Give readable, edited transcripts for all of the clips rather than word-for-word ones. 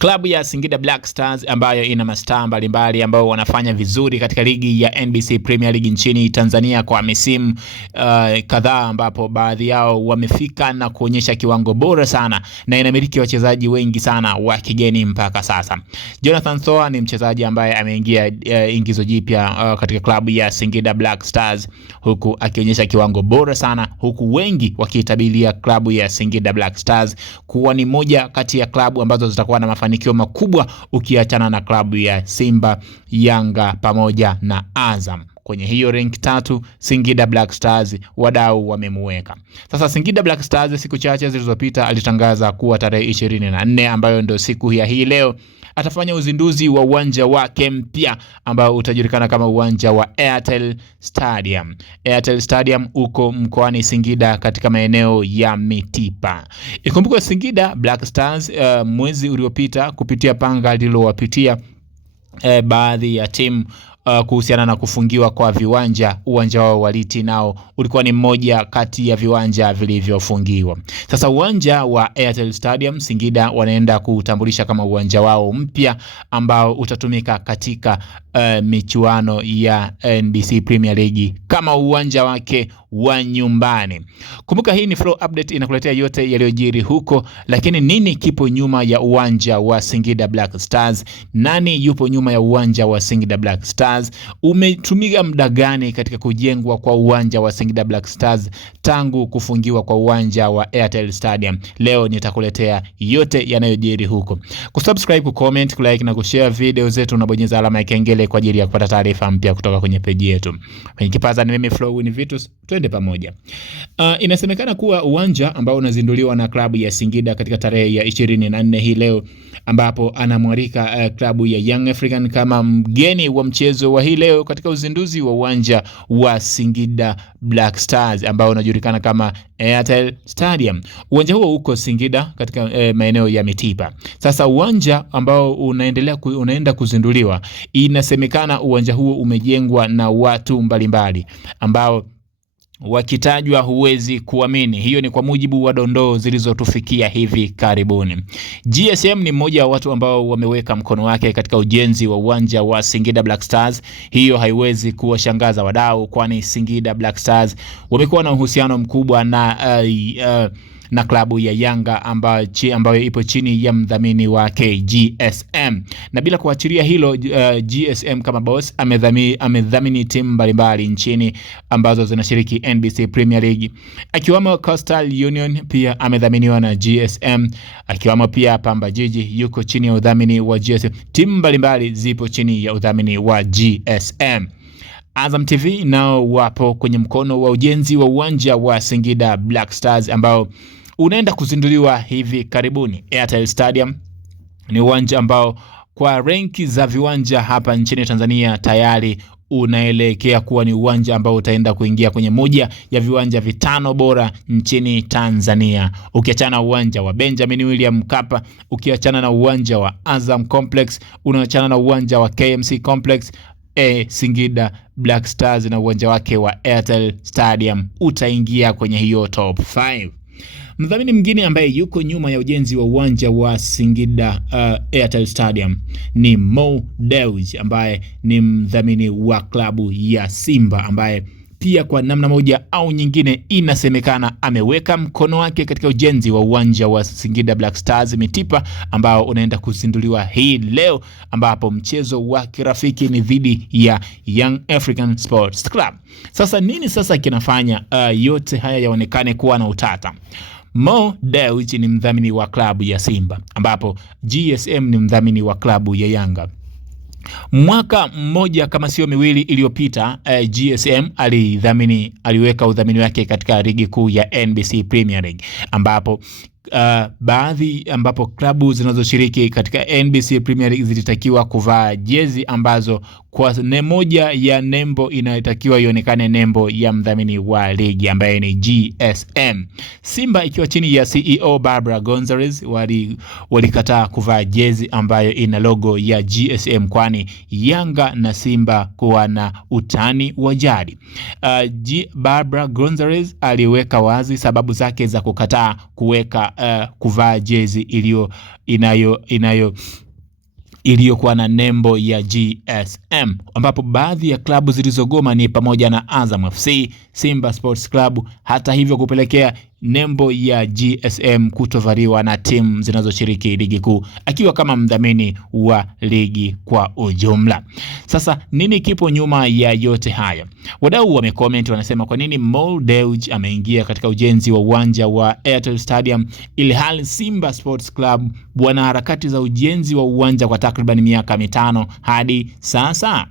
Klabu ya Singida Black Stars ambayo ina mastaa mbalimbali ambao wanafanya vizuri katika ligi ya NBC Premier League nchini Tanzania kwa misimu kadhaa, ambapo baadhi yao wamefika na kuonyesha kiwango bora sana na inamiliki wachezaji wengi sana wa kigeni mpaka sasa. Jonathan Soa ni mchezaji ambaye ameingia ingizo jipya katika klabu ya Singida Black Stars, huku akionyesha kiwango bora sana, huku wengi wakitabilia klabu ya Singida Black Stars kuwa ni moja kati ya klabu ambazo zitakuwa na mafanikio makubwa ukiachana na klabu ya Simba, Yanga pamoja na Azam. Kwenye hiyo rank tatu Singida Black Stars wadau wamemuweka. Sasa Singida Black Stars siku chache zilizopita alitangaza kuwa tarehe 24 ambayo ndio siku ya hii leo atafanya uzinduzi wa uwanja wake mpya ambao utajulikana kama uwanja wa Airtel Stadium. Airtel Stadium uko mkoani Singida katika maeneo ya Mitipa. Ikumbuke Singida Black Stars mwezi uliopita kupitia panga lililowapitia baadhi ya timu kuhusiana na kufungiwa kwa viwanja, uwanja wao wa Liti nao ulikuwa ni mmoja kati ya viwanja vilivyofungiwa. Sasa uwanja wa Airtel Stadium Singida wanaenda kutambulisha kama uwanja wao mpya ambao utatumika katika michuano ya NBC Premier League kama uwanja wake wa nyumbani. Kumbuka hii ni Flow Update inakuletea yote yaliyojiri huko, lakini nini kipo nyuma ya uwanja wa Singida Black Stars? Nani yupo nyuma ya uwanja wa Singida Black Stars? Umetumika muda gani katika kujengwa kwa uwanja wa Singida Black Stars tangu kufungiwa kwa uwanja wa Airtel Stadium? Leo nitakuletea yote yanayojiri huko. Kusubscribe, kucomment, kulike na kushare video zetu, unabonyeza alama ya kengele kwa ajili ya kupata taarifa mpya kutoka kwenye page yetu. Kwenye kipaza ni mimi Flow ni Vitus, twende pamoja. Inasemekana kuwa uwanja ambao unazinduliwa na klabu ya Singida katika tarehe ya 24 hii leo, ambapo anamwalika klabu ya Young African kama mgeni wa mchezo wa hii leo katika uzinduzi wa uwanja wa Singida Black Stars ambao unajulikana kama Airtel Stadium. Uwanja huo uko Singida katika maeneo ya Mitipa. Sasa uwanja ambao unaenda kuzinduliwa, inasemekana uwanja huo umejengwa na watu mbalimbali ambao wakitajwa huwezi kuamini. Hiyo ni kwa mujibu wa dondoo zilizotufikia hivi karibuni. GSM ni mmoja wa watu ambao wameweka mkono wake katika ujenzi wa uwanja wa Singida Black Stars. Hiyo haiwezi kuwashangaza wadau, kwani Singida Black Stars wamekuwa na uhusiano mkubwa na klabu ya Yanga ambayo ipo chini ya mdhamini wake GSM. Na bila kuachilia hilo, GSM kama boss amedhamini timu mbalimbali nchini ambazo zinashiriki NBC Premier League, akiwamo Coastal Union pia amedhaminiwa na GSM, akiwamo pia Pamba Jiji yuko chini ya udhamini wa GSM. Timu mbalimbali zipo chini ya udhamini wa GSM. Azam TV nao wapo kwenye mkono wa ujenzi wa uwanja wa Singida Black Stars ambao unaenda kuzinduliwa hivi karibuni. Airtel Stadium ni uwanja ambao kwa renki za viwanja hapa nchini Tanzania tayari unaelekea kuwa ni uwanja ambao utaenda kuingia kwenye moja ya viwanja vitano bora nchini Tanzania. Ukiachana uwanja wa Benjamin William Mkapa, ukiachana na uwanja wa Azam Complex, unaachana na uwanja wa KMC Complex, Singida Black Stars na uwanja wake wa Airtel Stadium utaingia kwenye hiyo top 5. Mdhamini mwingine ambaye yuko nyuma ya ujenzi wa uwanja wa Singida Airtel Stadium ni Mo Dewji ambaye ni mdhamini wa klabu ya Simba, ambaye pia kwa namna moja au nyingine inasemekana ameweka mkono wake katika ujenzi wa uwanja wa Singida Black Stars Mitipa ambao unaenda kuzinduliwa hii leo, ambapo mchezo wa kirafiki ni dhidi ya Young African Sports Club. Sasa nini sasa kinafanya yote haya yaonekane kuwa na utata? Mo Dewji ni mdhamini wa klabu ya Simba, ambapo GSM ni mdhamini wa klabu ya Yanga. Mwaka mmoja kama sio miwili iliyopita, GSM aliweka udhamini wake katika ligi kuu ya NBC Premier League, ambapo klabu zinazoshiriki katika NBC Premier League zilitakiwa kuvaa jezi ambazo kwa moja ya nembo inayotakiwa ionekane nembo ya mdhamini wa ligi ambaye ni GSM. Simba ikiwa chini ya CEO Barbara Gonzalez walikataa kuvaa jezi ambayo ina logo ya GSM, kwani Yanga na Simba kuwa na utani wa jadi. Barbara Gonzalez aliweka wazi sababu zake za kukataa kuvaa jezi iliyokuwa na nembo ya GSM, ambapo baadhi ya klabu zilizogoma ni pamoja na Azam FC, Simba Sports Club, hata hivyo kupelekea nembo ya GSM kutovaliwa na timu zinazoshiriki ligi kuu, akiwa kama mdhamini wa ligi kwa ujumla. Sasa nini kipo nyuma ya yote haya? Wadau wamecomment, wanasema kwa nini Mo Dewji ameingia katika ujenzi wa uwanja wa Airtel Stadium ili hali Simba Sports Club wana harakati za ujenzi wa uwanja kwa takriban miaka 5 hadi sasa.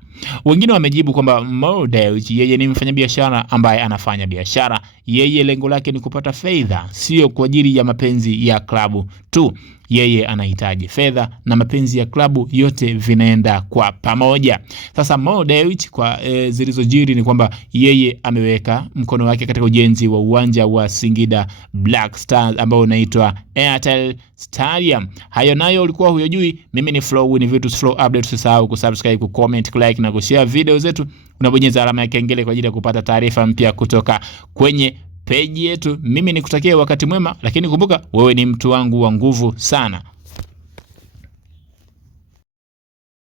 Wengine wamejibu kwamba Mo Dewji yeye ni mfanyabiashara ambaye anafanya biashara. Yeye lengo lake ni kupata fedha, sio kwa ajili ya mapenzi ya klabu tu. Yeye anahitaji fedha na mapenzi ya klabu, yote vinaenda kwa pamoja. Sasa Mo Dewji kwa zilizojiri ni kwamba yeye ameweka mkono wake katika ujenzi wa uwanja wa Singida Black Stars ambao unaitwa Airtel Stadium. Hayo nayo ulikuwa huyajui. Mimi ni Flow, ni Vitus Flow Update. Usisahau kusubscribe, kucomment, kulike na kushare video zetu. Unabonyeza alama ya kengele kwa ajili ya kupata taarifa mpya kutoka kwenye peji yetu. Mimi nikutakia wakati mwema, lakini kumbuka wewe ni mtu wangu wa nguvu sana.